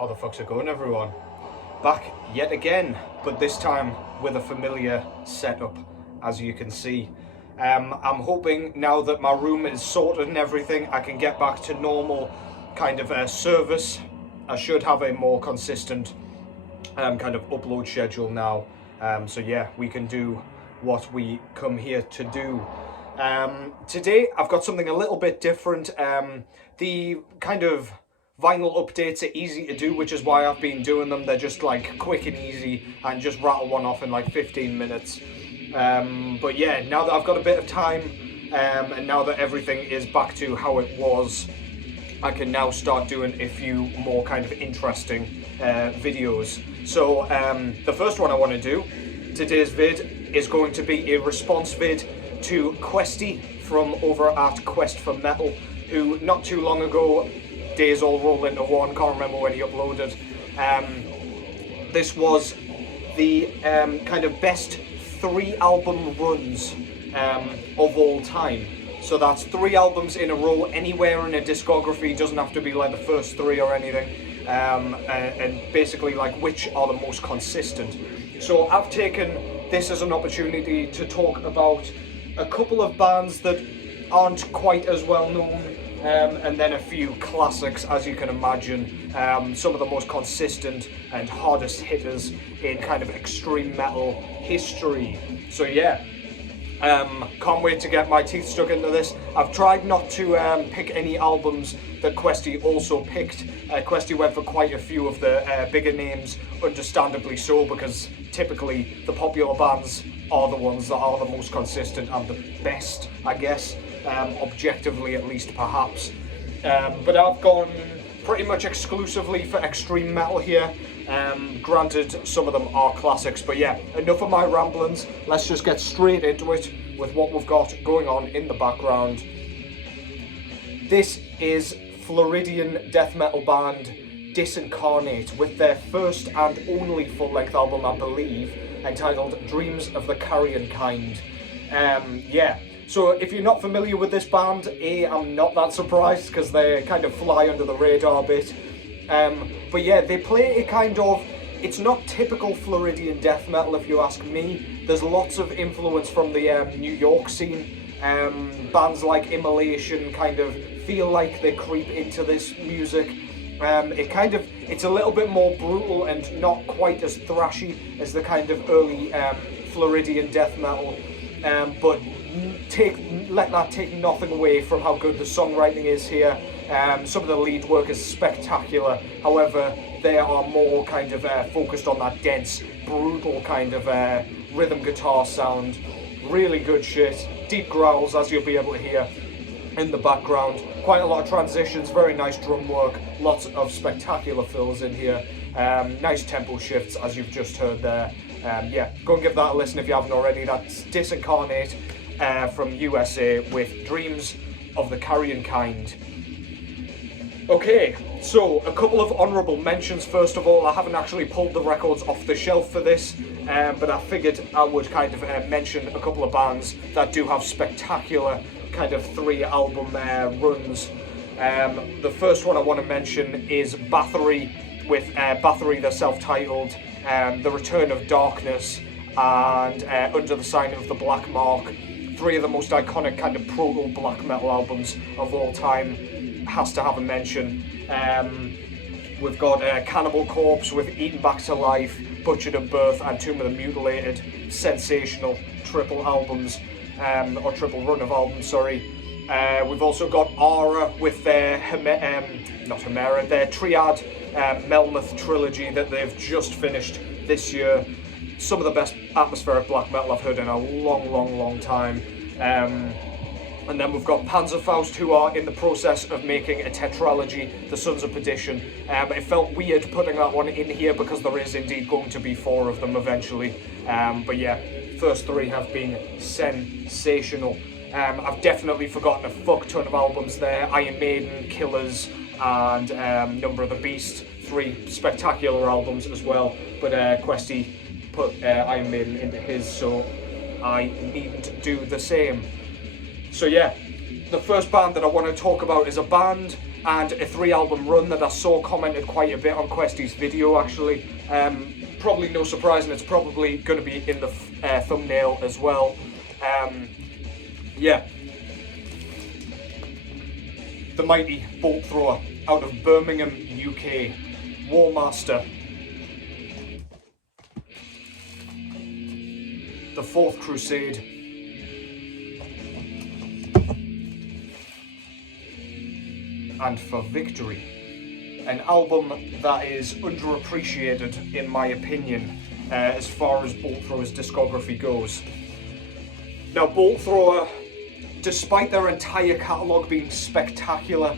How the fuck's it going, everyone? Back yet again, but this time with a familiar setup, as you can see. I'm hoping now that my room is sorted and everything, I can get back to normal kind of service. I should have a more consistent kind of upload schedule now. So yeah, we can do what we come here to do. Today I've got something a little bit different. The kind of vinyl updates are easy to do, which is why I've been doing them. They're just like quick and easy and just rattle one off in like 15 minutes. But yeah, now that I've got a bit of time and now that everything is back to how it was, I can now start doing a few more kind of interesting videos. So the first one I want to do, today's vid, is going to be a response vid to Questy from over at Quest for Metal, who not too long ago, days all roll into one, can't remember when he uploaded. This was the kind of best 3 album runs of all time. So that's 3 albums in a row, anywhere in a discography, doesn't have to be like the first 3 or anything. And basically like which are the most consistent. So I've taken this as an opportunity to talk about a couple of bands that aren't quite as well known, and then a few classics, as you can imagine, some of the most consistent and hardest hitters in kind of extreme metal history. So yeah, can't wait to get my teeth stuck into this. I've tried not to pick any albums that Questy also picked. Questy went for quite a few of the bigger names, understandably so, because typically the popular bands are the ones that are the most consistent and the best, I guess, objectively at least, perhaps. But I've gone pretty much exclusively for extreme metal here. Granted, some of them are classics, but yeah, enough of my ramblings. Let's just get straight into it with what we've got going on in the background. This is Floridian death metal band Disincarnate with their first and only full-length album, I believe, entitled Dreams of the Carrion Kind. Yeah, so if you're not familiar with this band, I'm not that surprised because they kind of fly under the radar a bit. But yeah, they play a kind of, it's not typical Floridian death metal if you ask me. There's lots of influence from the New York scene. Bands like Immolation kind of feel like they creep into this music. It's a little bit more brutal and not quite as thrashy as the kind of early Floridian death metal. But let that take nothing away from how good the songwriting is here. Some of the lead work is spectacular. However, they are more kind of focused on that dense, brutal kind of rhythm guitar sound. Really good shit. Deep growls, as you'll be able to hear in the background. Quite a lot of transitions, very nice drum work, lots of spectacular fills in here. Nice tempo shifts, as you've just heard there. Yeah, go and give that a listen if you haven't already. That's Disincarnate from USA with Dreams of the Carrion Kind. Okay, so a couple of honourable mentions. First of all, I haven't actually pulled the records off the shelf for this, but I figured I would kind of mention a couple of bands that do have spectacular kind of 3 album runs. The first one I want to mention is Bathory with Bathory, the self-titled, The Return of Darkness, and Under the Sign of the Black Mark. 3 of the most iconic kind of proto black metal albums of all time. Has to have a mention. We've got Cannibal Corpse with Eaten Back to Life, Butchered at Birth, and Tomb of the Mutilated. Sensational triple albums, or triple run of albums, sorry. We've also got Aura with their their Triad Melmoth trilogy that they've just finished this year. Some of the best atmospheric black metal I've heard in a long time. And then we've got Panzerfaust, who are in the process of making a tetralogy, The Sons of Perdition. It felt weird putting that one in here because there is indeed going to be 4 of them eventually. But yeah, first 3 have been sensational. I've definitely forgotten a fuck ton of albums there. Iron Maiden, Killers, and Number of the Beast. 3 spectacular albums as well. But Questy put Iron Maiden into his, so I needn't do the same. So yeah, the first band that I want to talk about is a band and a 3-album run that I saw commented quite a bit on Questy's video actually. Probably no surprise, and it's probably going to be in the thumbnail as well. Yeah. The mighty Bolt Thrower out of Birmingham, UK. Warmaster. The 4th Crusade. And For Victory. An album that is underappreciated in my opinion as far as Bolt Thrower's discography goes. Now Bolt Thrower, despite their entire catalogue being spectacular,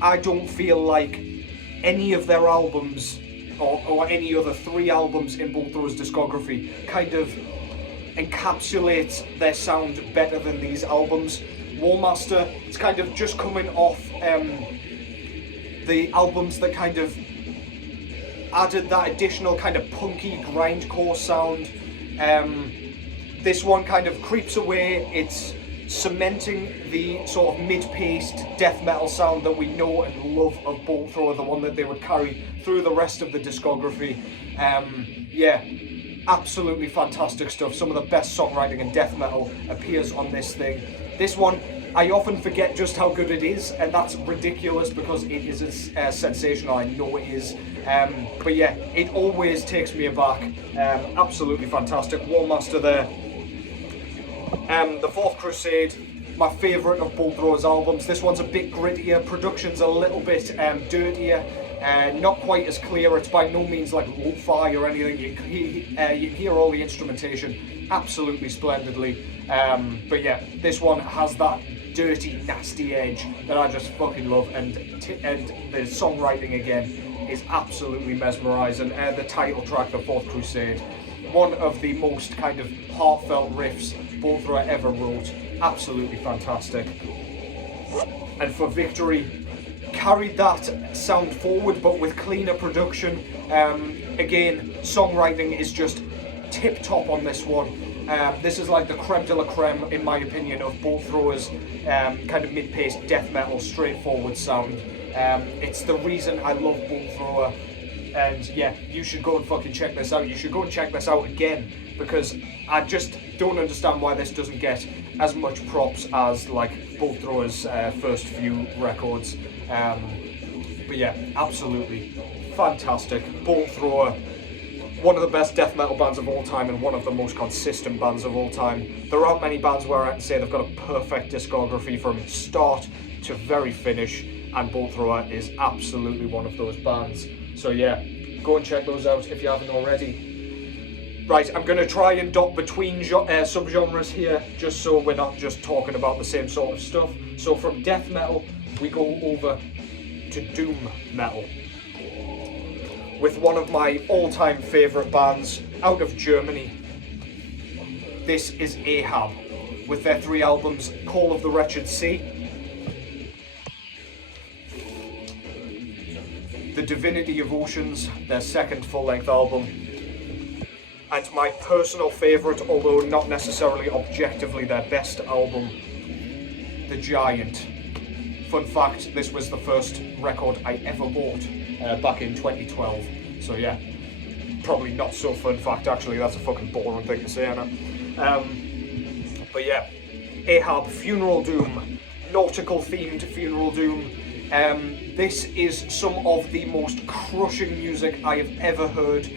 I don't feel like any of their albums or any other 3 albums in Bolt Thrower's discography kind of encapsulates their sound better than these albums. Warmaster, it's kind of just coming off the albums that kind of added that additional kind of punky grindcore sound. This one kind of creeps away. It's cementing the sort of mid-paced death metal sound that we know and love of Bolt Thrower, the one that they would carry through the rest of the discography. Yeah, absolutely fantastic stuff. Some of the best songwriting in death metal appears on this thing. This one, I often forget just how good it is, and that's ridiculous because it is as sensational, I know it is. But yeah, it always takes me aback. Absolutely fantastic. Warmaster there. The 4th Crusade, my favourite of Bolt Thrower's albums. This one's a bit grittier, production's a little bit dirtier, not quite as clear. It's by no means like lo-fi or anything. You can hear all the instrumentation absolutely splendidly. But yeah, this one has that dirty, nasty edge that I just fucking love, and the songwriting again is absolutely mesmerising. The title track, The 4th Crusade, one of the most kind of heartfelt riffs Bolt Thrower ever wrote. Absolutely fantastic. And For Victory, carried that sound forward but with cleaner production. Again, songwriting is just tip top on this one. This is like the creme de la creme, in my opinion, of Bolt Thrower's kind of mid-paced death metal, straightforward sound. It's the reason I love Bolt Thrower, and yeah, you should go and fucking check this out. You should go and check this out again, because I just don't understand why this doesn't get as much props as like Bolt Thrower's first few records. But yeah, absolutely fantastic. Bolt Thrower, one of the best death metal bands of all time and one of the most consistent bands of all time. There aren't many bands where I can say they've got a perfect discography from start to very finish, and Bolt Thrower is absolutely one of those bands. So yeah, go and check those out if you haven't already. Right, I'm going to try and dot between subgenres here, just so we're not just talking about the same sort of stuff. So from death metal, we go over to doom metal, with one of my all-time favourite bands out of Germany. This is Ahab, with their 3 albums, Call of the Wretched Sea, The Divinity of Oceans, their 2nd full-length album, and my personal favourite, although not necessarily objectively their best album, The Giant. Fun fact, this was the first record I ever bought back in 2012. So yeah, probably not so fun fact actually, that's a fucking boring thing to say, Anna. But yeah, Ahab, Funeral Doom, nautical themed Funeral Doom. This is some of the most crushing music I have ever heard.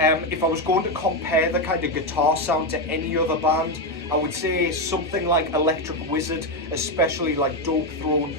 If I was going to compare the kind of guitar sound to any other band, I would say something like Electric Wizard, especially like Darkthrone,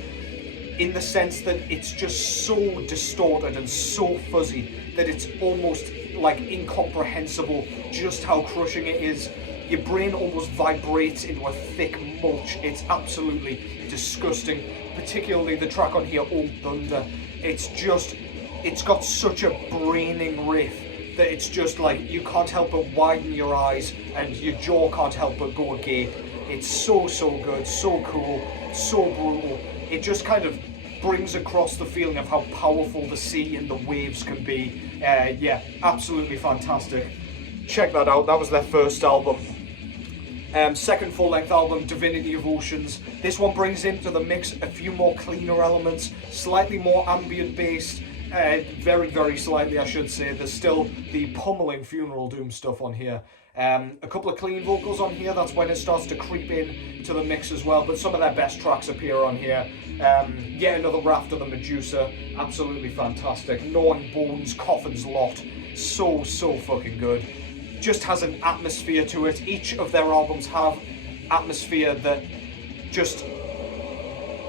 in the sense that it's just so distorted and so fuzzy that it's almost like incomprehensible just how crushing it is. Your brain almost vibrates into a thick mulch. It's absolutely disgusting, particularly the track on here, Old Thunder. It's got such a braining riff that it's just like, you can't help but widen your eyes and your jaw can't help but go agape. It's so good, so cool, so brutal. It just kind of brings across the feeling of how powerful the sea and the waves can be. Yeah, absolutely fantastic. Check that out, that was their first album. Second full-length album, Divinity of Oceans. This one brings into the mix a few more cleaner elements, slightly more ambient-based, very, very slightly, I should say. There's still the pummeling Funeral Doom stuff on here. A couple of clean vocals on here, that's when it starts to creep in to the mix as well, but some of their best tracks appear on here. Yet another Raft of the Medusa, absolutely fantastic. Gnawing Bones, Coffin's Lot, so fucking good. Just has an atmosphere to it. Each of their albums have atmosphere that just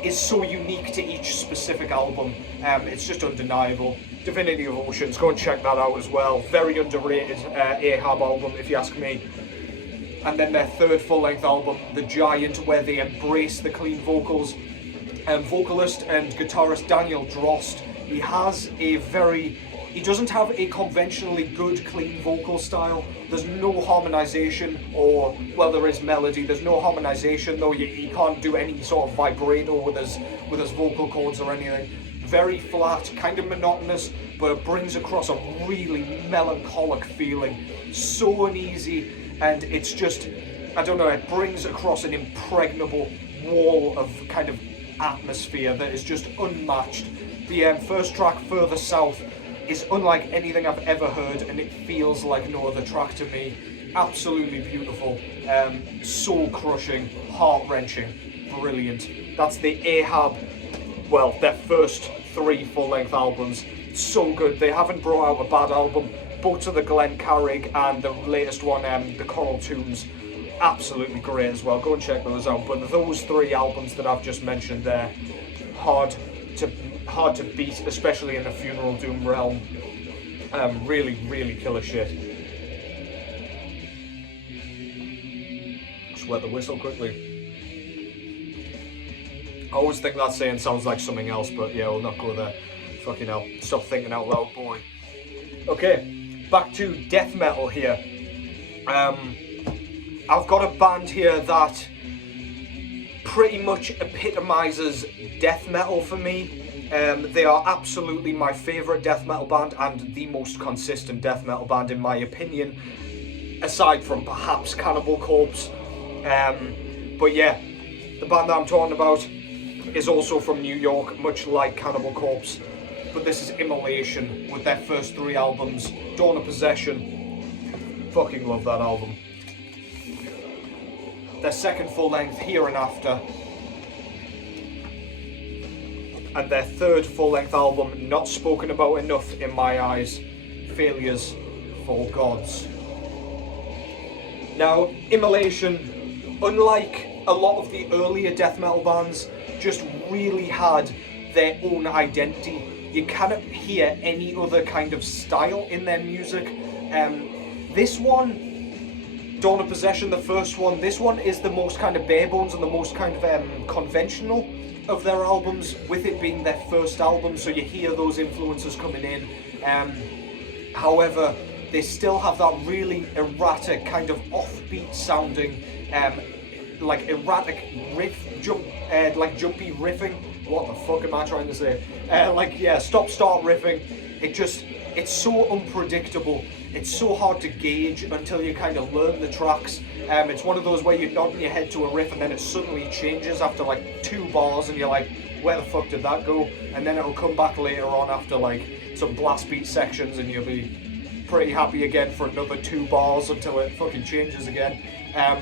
is so unique to each specific album. It's just undeniable. Divinity of Oceans, go and check that out as well. Very underrated Ahab album, if you ask me. And then their third full-length album, The Giant, where they embrace the clean vocals. Vocalist and guitarist Daniel Drost, he doesn't have a conventionally good clean vocal style. There's no harmonization, or, well, there is melody. There's no harmonization, though. He can't do any sort of vibrato with his vocal cords or anything. Very flat, kind of monotonous, but it brings across a really melancholic feeling. So uneasy, and it's just, I don't know, it brings across an impregnable wall of kind of atmosphere that is just unmatched. The first track, Further South, is unlike anything I've ever heard, and it feels like no other track to me. Absolutely beautiful, soul crushing, heart wrenching, brilliant. That's the Ahab, well, their first 3 full-length albums. So good. They haven't brought out a bad album. Both of the Glen Carrig and the latest one, the Coral Tombs, absolutely great as well. Go and check those out. But those 3 albums that I've just mentioned there, hard to beat, especially in the Funeral Doom realm. Really killer shit. Just wet the whistle quickly. I always think that saying sounds like something else, but yeah, we'll not go there. Fucking hell. Stop thinking out loud, boy. Okay, back to death metal here. I've got a band here that pretty much epitomizes death metal for me. They are absolutely my favourite death metal band and the most consistent death metal band in my opinion, aside from perhaps Cannibal Corpse. But yeah, the band that I'm talking about is also from New York, much like Cannibal Corpse, but this is Immolation with their first 3 albums. Dawn of Possession, fucking love that album. Their second full length, Here and After, and their third full length album, not spoken about enough in my eyes, Failures for Gods. Now, Immolation, unlike a lot of the earlier death metal bands, just really had their own identity. You cannot hear any other kind of style in their music. This one, Dawn of Possession, the first one, this one is the most kind of bare bones and the most kind of conventional of their albums, with it being their first album, so you hear those influences coming in. However, they still have that really erratic, kind of offbeat sounding, like erratic riff, like jumpy riffing. What the fuck am I trying to say? Like, yeah, stop-start riffing. It's so unpredictable. It's so hard to gauge until you kind of learn the tracks. It's one of those where you're nodding your head to a riff and then it suddenly changes after like 2 bars and you're like, where the fuck did that go? And then it'll come back later on after like some blast beat sections and you'll be pretty happy again for another 2 bars until it fucking changes again.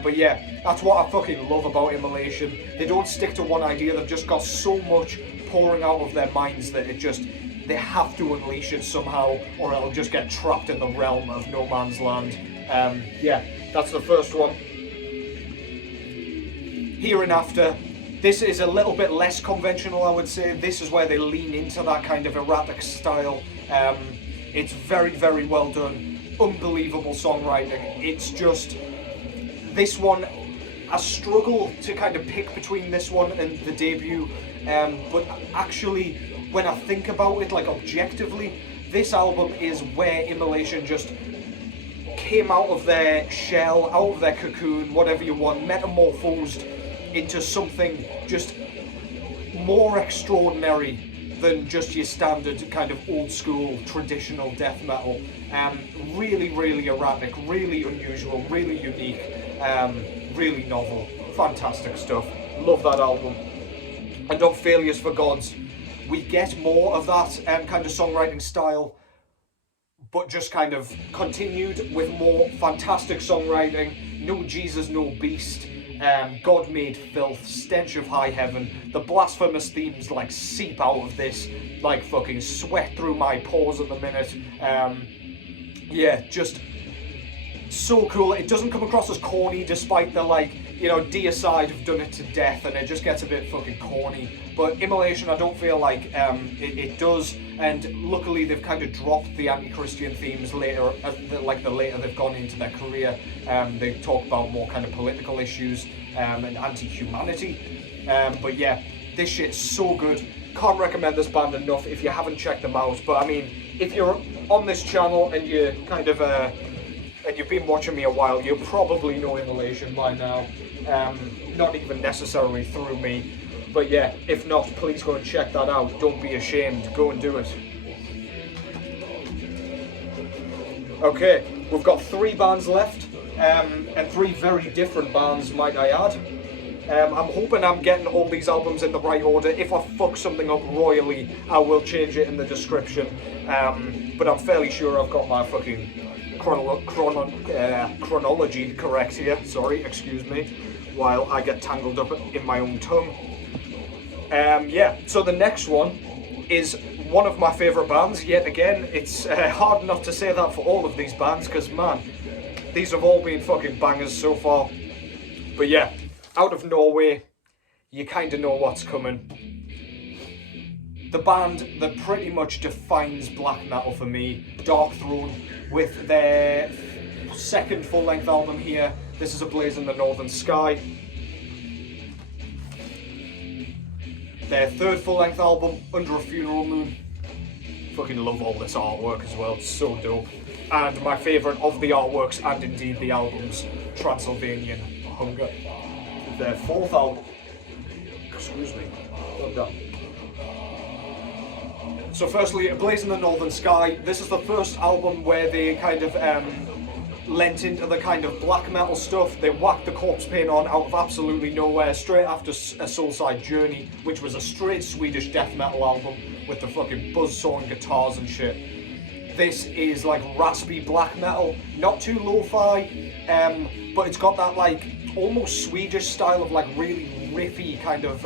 But yeah, that's what I fucking love about Immolation. They don't stick to one idea, they've just got so much pouring out of their minds that they have to unleash it somehow, or it'll just get trapped in the realm of no man's land. Yeah, that's the first one. Here and After, this is a little bit less conventional, I would say. This is where they lean into that kind of erratic style. It's very well done, unbelievable songwriting. It's just, this one, I struggle to kind of pick between this one and the debut, but actually, when I think about it, like objectively, this album is where Immolation just came out of their shell, out of their cocoon, whatever you want, metamorphosed into something just more extraordinary than just your standard kind of old school traditional death metal. Really erratic, really unusual, really unique. really novel, fantastic stuff. Love that album. And on Failures for Gods, we get more of that kind of songwriting style, but just kind of continued with more fantastic songwriting. No Jesus, no beast. God made filth, stench of high heaven. The blasphemous themes like seep out of this, like fucking sweat through my pores at the minute. Yeah, just so cool. It doesn't come across as corny, despite the, like, you know, Deicide have done it to death, and it just gets a bit fucking corny. But Immolation, I don't feel like it does, and luckily they've kind of dropped the anti-Christian themes later, like the later they've gone into their career. They talk about more kind of political issues and anti-humanity. But yeah, this shit's so good. Can't recommend this band enough if you haven't checked them out. But I mean, if you're on this channel and you kind of and you've been watching me a while, you probably know Immolation by now. Not even necessarily through me. But yeah, if not, please go and check that out. Don't be ashamed. Go and do it. Okay, we've got 3 bands left, and 3 very different bands, might I add. I'm hoping I'm getting all these albums in the right order. If I fuck something up royally, I will change it in the description. But I'm fairly sure I've got my fucking chronology correct here. Sorry, excuse me, while I get tangled up in my own tongue. Yeah, so the next one is one of my favourite bands, yet again. It's hard not to say that for all of these bands, because man, these have all been fucking bangers so far. But yeah, out of Norway, you kind of know what's coming. The band that pretty much defines black metal for me, Darkthrone, with their 2nd full-length album here. This is A Blaze in the Northern Sky. Their 3rd full-length album, Under a Funeral Moon. Fucking love all this artwork as well, it's so dope. And my favourite of the artworks, and indeed the albums, Transilvanian Hunger. Their 4th album. Excuse me. Calm down. So firstly, A Blaze in the Northern Sky. This is the first album where they kind of lent into the kind of black metal stuff. They whacked the corpse paint on out of absolutely nowhere, straight after A Soulside Journey, which was a straight Swedish death metal album with the fucking buzzsaw and guitars and shit. This is like raspy black metal, not too lo-fi, but it's got that like almost Swedish style of like really riffy kind of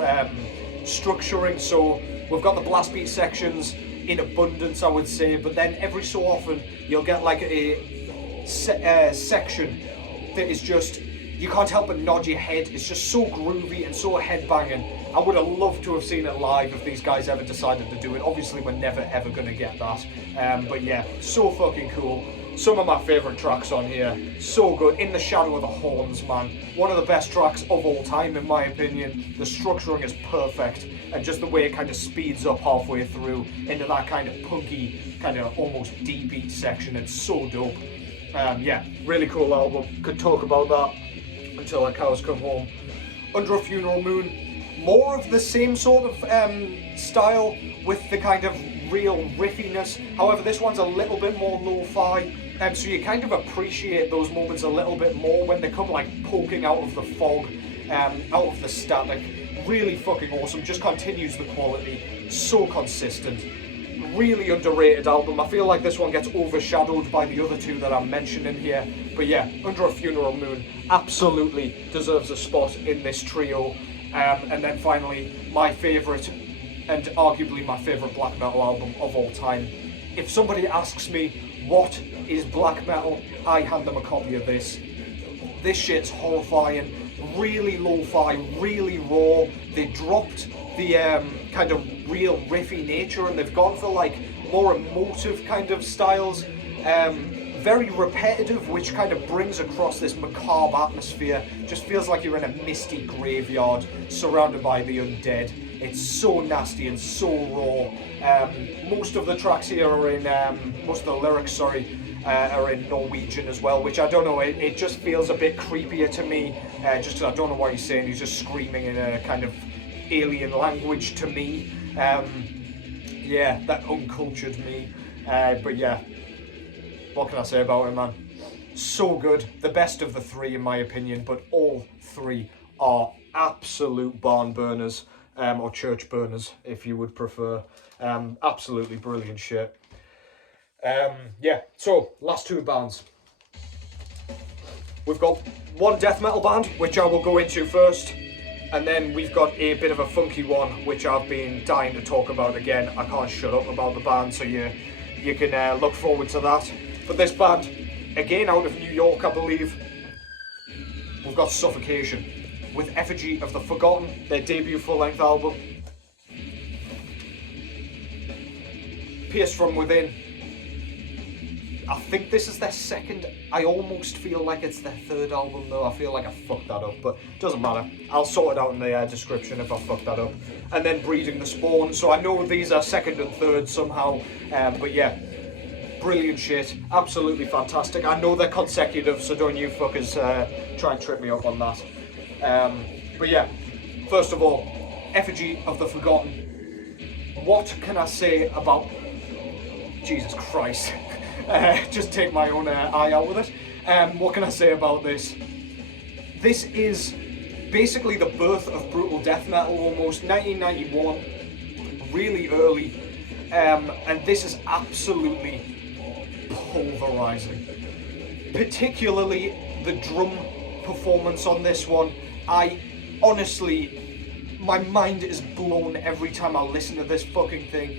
structuring. So we've got the blast beat sections in abundance, I would say, but then every so often you'll get like a section that is just, you can't help but nod your head. It's just so groovy and so headbanging. I would have loved to have seen it live if these guys ever decided to do it. Obviously we're never ever going to get that, but yeah, so fucking cool. Some of my favourite tracks on here, so good. In the Shadow of the Horns, man, one of the best tracks of all time in my opinion. The structuring is perfect, and just the way it kind of speeds up halfway through into that kind of punky, kind of almost deep beat section. It's so dope. Yeah, really cool album. Could talk about that until the cows come home. Under a Funeral Moon, more of the same sort of style with the kind of real riffiness. However, this one's a little bit more lo-fi, so you kind of appreciate those moments a little bit more when they come like poking out of the fog, out of the static. Really fucking awesome. Just continues the quality. So consistent. Really underrated album. I feel like this one gets overshadowed by the other 2 that I'm mentioning here. But yeah, Under a Funeral Moon absolutely deserves a spot in this trio. And then finally, my favourite, and arguably my favourite black metal album of all time. If somebody asks me what is black metal, I hand them a copy of this. This shit's horrifying, really lo-fi, really raw. They dropped the kind of real riffy nature, and they've gone for like more emotive kind of styles, very repetitive, which kind of brings across this macabre atmosphere. Just feels like you're in a misty graveyard surrounded by the undead. It's so nasty and so raw. Most of the tracks here are in, most of the lyrics, are in Norwegian as well, which I don't know, it just feels a bit creepier to me, just because I don't know what he's saying. He's just screaming in a kind of alien language to me. Yeah, that uncultured me. But yeah, what can I say about it, man? So good, the best of the three in my opinion, but all three are absolute barn burners, or church burners if you would prefer. Absolutely brilliant shit. Yeah, so last two bands. We've got one death metal band, which I will go into first, and then we've got a bit of a funky one, which I've been dying to talk about again. I can't shut up about the band, so you can look forward to that. But this band, again out of New York, I believe, we've got Suffocation, with Effigy of the Forgotten, their debut full-length album. Pierced from Within. I think this is their second. I almost feel like it's their third album though. I feel like I fucked that up, but it doesn't matter. I'll sort it out in the description if I fucked that up. And then Breeding the Spawn. So I know these are second and third somehow. But yeah, brilliant shit. Absolutely fantastic. I know they're consecutive, so don't you fuckers try and trip me up on that. But yeah, first of all, Effigy of the Forgotten. What can I say about... Jesus Christ. Just take my own eye out with it. What can I say about this? This is basically the birth of brutal death metal, almost 1991, really early, and this is absolutely pulverizing. Particularly the drum performance on this one. I honestly, my mind is blown every time I listen to this fucking thing.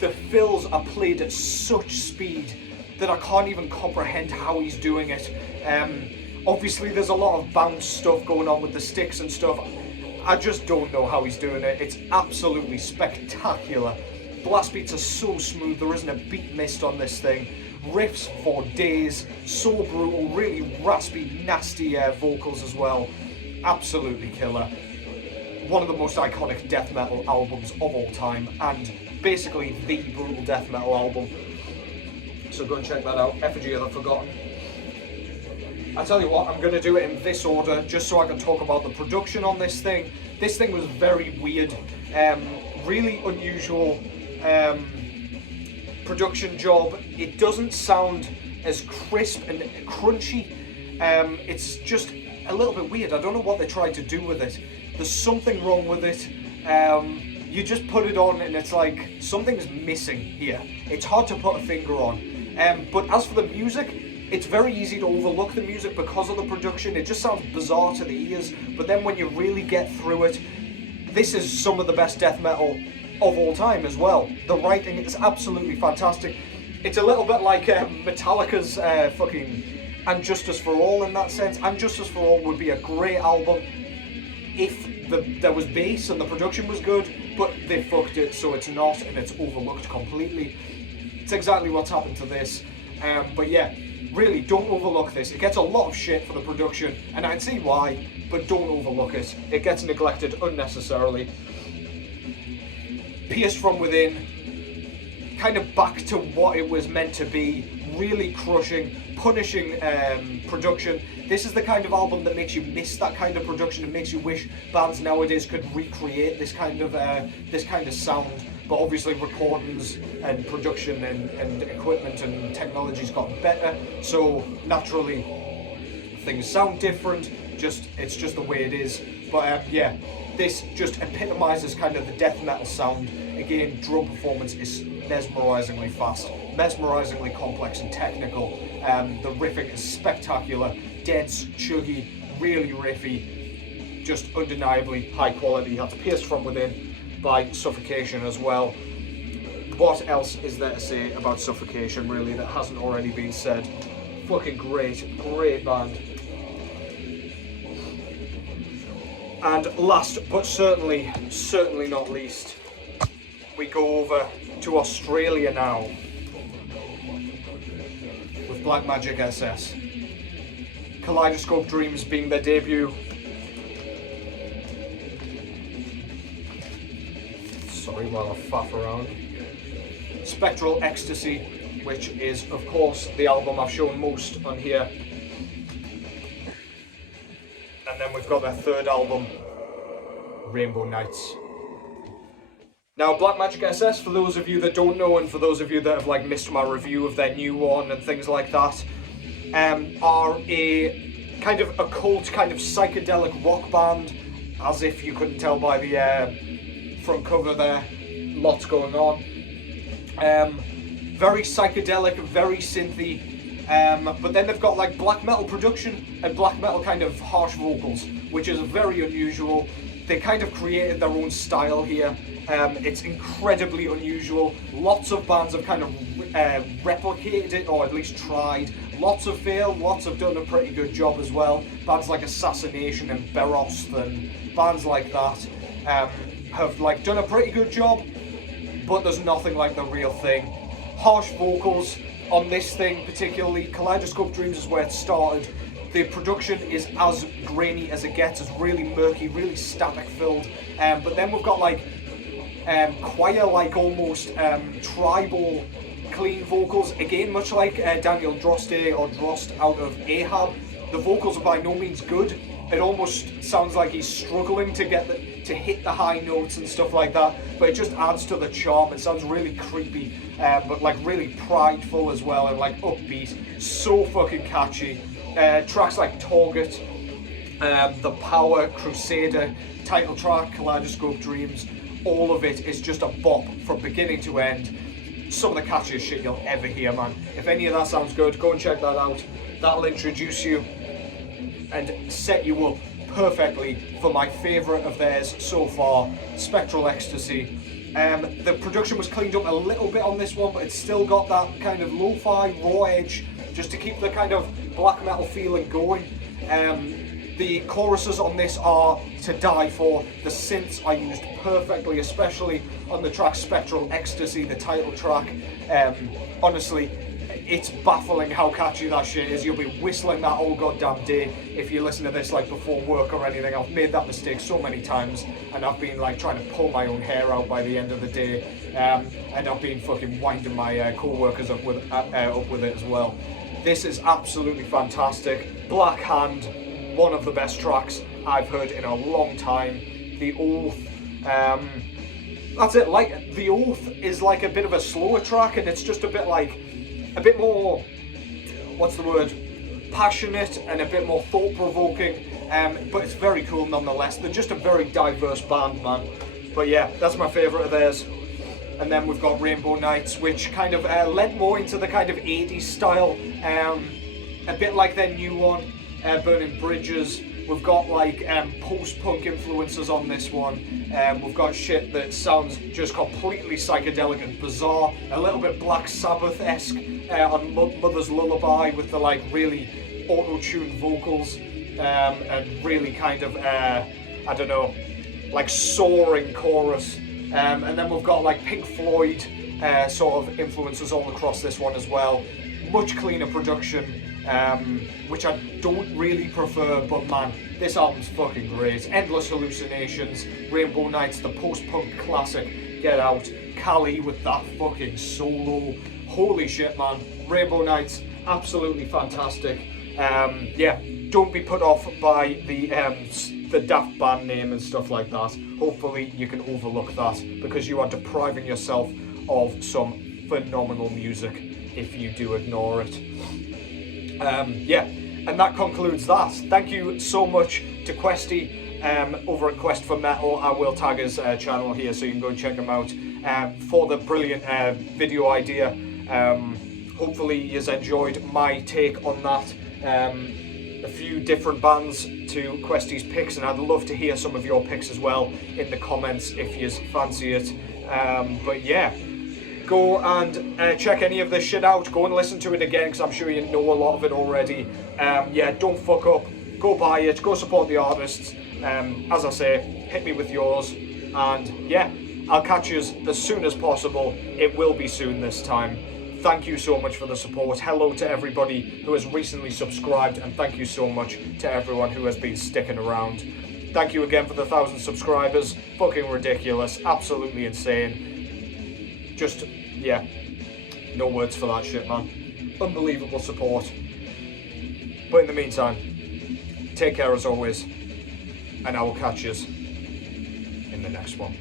The fills are played at such speed that I can't even comprehend how he's doing it. Obviously there's a lot of bounce stuff going on with the sticks and stuff. I just don't know how he's doing it. It's absolutely spectacular. Blast beats are so smooth, there isn't a beat missed on this thing. Riffs for days, so brutal, really raspy, nasty vocals as well. Absolutely killer. One of the most iconic death metal albums of all time, and basically the brutal death metal album. So go and check that out, Effigy of the Forgotten. I tell you what, I'm going to do it in this order, just so I can talk about the production on this thing. This thing was very weird, really unusual production job. It doesn't sound as crisp and crunchy. It's just a little bit weird. I don't know what they tried to do with it. There's something wrong with it. You just put it on and it's like something's missing here. It's hard to put a finger on. But as for the music, it's very easy to overlook the music because of the production. It just sounds bizarre to the ears, but then when you really get through it, this is some of the best death metal of all time as well. The writing is absolutely fantastic. It's a little bit like Metallica's fucking And Justice for All in that sense. And Justice for All would be a great album if there was bass and the production was good, but they fucked it so it's not, and it's overlooked completely. It's exactly what's happened to this. But yeah, really don't overlook this. It gets a lot of shit for the production, and I can see why, but don't overlook it. It gets neglected unnecessarily. Pierced from Within, kind of back to what it was meant to be. Really crushing, punishing production. This is the kind of album that makes you miss that kind of production and makes you wish bands nowadays could recreate this kind of sound. But obviously recordings and production and equipment and technology's gotten better, so naturally things sound different. It's just the way it is. But yeah, this just epitomizes kind of the death metal sound. Again, drum performance is mesmerizingly fast, mesmerizingly complex and technical. The riffing is spectacular, dense, chuggy, really riffy, just undeniably high quality. That's Pierced from Within by Suffocation as well. What else is there to say about Suffocation, really, that hasn't already been said? Fucking great band. And last but certainly not least, we go over to Australia now with Black Magick SS. Kaleidoscope Dreams being their debut. Sorry while I faff around. Spectral Ecstasy, which is of course the album I've shown most on here. And then we've got their third album, Rainbow Nights. Now, Black Magick SS, for those of you that don't know, and for those of you that have missed my review of their new one and things like that, are a kind of occult, kind of psychedelic rock band, as if you couldn't tell by the front cover there. Lots going on. Very psychedelic, very synthy, but then they've got like black metal production and black metal kind of harsh vocals, which is very unusual. They kind of created their own style here. It's incredibly unusual. Lots of bands have kind of replicated it, or at least tried. Lots have failed, lots have done a pretty good job as well. Bands like Assassination and Berost and bands like that have like done a pretty good job, but there's nothing like the real thing. Harsh vocals on this thing, particularly Kaleidoscope Dreams is where it started. The production is as grainy as it gets. It's really murky, really static filled. But then we've got like choir-like almost tribal clean vocals. Again, much like Daniel Droste or Drost out of Ahab, the vocals are by no means good. It almost sounds like he's struggling to get to hit the high notes and stuff like that, but it just adds to the charm. It sounds really creepy, but like really prideful as well, and like upbeat. So fucking catchy. Tracks like Target, The Power, Crusader, title track, Kaleidoscope Dreams, all of it is just a bop from beginning to end. Some of the catchiest shit you'll ever hear, man. If any of that sounds good, go and check that out. That'll introduce you and set you up perfectly for my favourite of theirs so far, Spectral Ecstasy. The production was cleaned up a little bit on this one, but it's still got that kind of lo-fi raw edge, just to keep the kind of black metal feeling going. The choruses on this are to die for. The synths are used perfectly, especially on the track Spectral Ecstasy, the title track. Honestly, it's baffling how catchy that shit is. You'll be whistling that all goddamn day if you listen to this like before work or anything. I've made that mistake so many times, and I've been like trying to pull my own hair out by the end of the day, and I've been fucking winding my co-workers up with it as well. This is absolutely fantastic. Black Hand, one of the best tracks I've heard in a long time. The Oath, that's it. Like The Oath is like a bit of a slower track, and it's just a bit more, what's the word, passionate and a bit more thought-provoking, but it's very cool nonetheless. They're just a very diverse band, man. But yeah, that's my favourite of theirs. And then we've got Rainbow Nights, which kind of lent more into the kind of 80s style, a bit like their new one, Burning Bridges. We've got like post-punk influences on this one. We've got shit that sounds just completely psychedelic and bizarre. A little bit Black Sabbath-esque on Mother's Lullaby with the like really auto-tuned vocals and really kind of, I don't know, like soaring chorus. And then we've got like Pink Floyd sort of influences all across this one as well. Much cleaner production. Which I don't really prefer, but man, this album's fucking great. Endless Hallucinations, Rainbow Nights, the post-punk classic, Get Out, Kali with that fucking solo, holy shit, man. Rainbow Nights, absolutely fantastic. Yeah, don't be put off by the Daft band name and stuff like that. Hopefully you can overlook that, because you are depriving yourself of some phenomenal music if you do ignore it. Yeah, and that concludes that. Thank you so much to Questy over at Quest for Metal. I will tag his channel here so you can go and check him out for the brilliant video idea. Hopefully you've enjoyed my take on that. A few different bands to Questy's picks, and I'd love to hear some of your picks as well in the comments if you fancy it. But yeah, go and check any of this shit out. Go and listen to it again, because I'm sure you know a lot of it already. Yeah, don't fuck up. Go buy it. Go support the artists. As I say, hit me with yours. And yeah, I'll catch you as soon as possible. It will be soon this time. Thank you so much for the support. Hello to everybody who has recently subscribed, and thank you so much to everyone who has been sticking around. Thank you again for the 1,000 subscribers. Fucking ridiculous. Absolutely insane. Just, yeah, no words for that shit, man. Unbelievable support. But in the meantime, take care as always, and I will catch you in the next one.